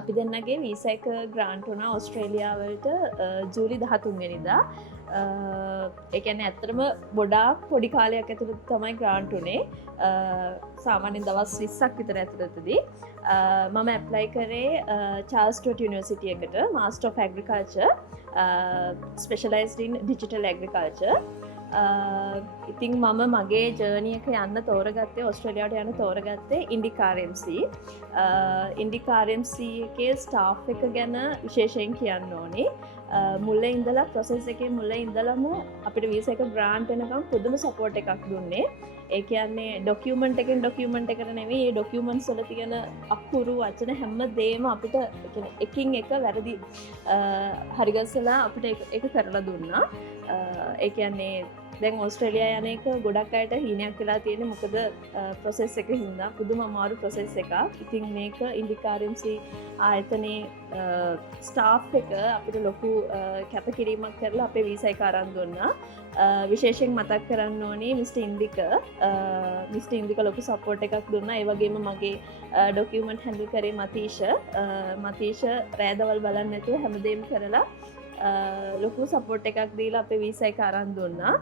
අපි දෙන්නගේ වීසා එක ග්‍රාන්ට් වුණා ඕස්ට්‍රේලියාවලට ජූලි 13 වෙනිදා. ඒ කියන්නේ ඇත්තටම ගොඩාක් පොඩි කාලයක් ඇතුළත තමයි ග්‍රාන්ට් උනේ. සාමාන්‍යයෙන් දවස් 20ක් විතර ඇතුළතදී මම ඇප්ලයි කරේ චාල්ස් ස්ටුවර්ට් යුනිවර්සිටි එකට master of agriculture specialised in digital agriculture. ඉතින් මම මගේ ජර්නියක යන්න තෝරගත්තේ ඔස්ට්‍රේලියාවට යන්න තෝරගත්තේ ඉන්ඩිකාරMC. ඉන්ඩිකාරMC එකේ ස්ටාෆ් එක ගැන විශේෂයෙන් කියන්න ඕනේ. මුල්ල ඉඳලා ප්‍රොසෙස් එකේ මුල්ල ඉඳලම අපිට වීසා එක ග්‍රාන්ට් වෙනකම් පුදුම සපෝට් එකක් දුන්නේ. ඒ කියන්නේ ඩොකියුමන්ට් එකෙන් ඩොකියුමන්ට් එකට නෙවෙයි මේ ඩොකියුමන්ට්ස් වල තියෙන අකුරු වචන හැමදේම අපිට එකින් එක වැරදි හරිගස්සලා අපිට ඒක කරලා දුන්නා. ඒ කියන්නේ දැන් ඕස්ට්‍රේලියා යන එක ගොඩක් අයට හීනයක් වෙලා තියෙන්නේ මොකද ප්‍රොසෙස් එක හින්දා පුදුම අමාරු ප්‍රොසෙස් එකක්. ඉතින් මේක ඉන්ඩිකාරMC ආයතනයේ ස්ටාෆ් එක අපිට ලොකු කැපකිරීමක් කරලා අපේ වීසා එක අරන් දුන්නා. විශේෂයෙන් මතක් කරන්න ඕනේ මිස්ටර් ඉන්දික ලොකු සපෝට් එකක් දුන්නා. ඒ වගේම මගේ ඩොකියුමන්ට් හැන්ඩල් කරේ මතීෂ රෑදවල් බලන්න නැතුව හැමදේම කරලා ලොකු සපෝට් එකක් දීලා අපේ වීසා එක අරන් දුන්නා.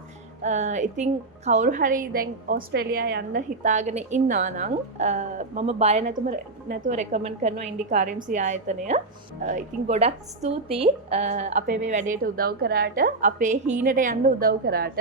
ඉතින් කවුරු හරි දැන් ඕස්ට්‍රේලියා යන්න හිතාගෙන ඉන්නවා නම් මම බය නැතුව රෙකමන්ඩ් කරනවා ඉන්ඩිකාරMC ආයතනය. ඉතින් ගොඩක් ස්තුතියි අපේ මේ වැඩේට උදව් කරාට අපේ හීනට යන්න උදව් කරාට.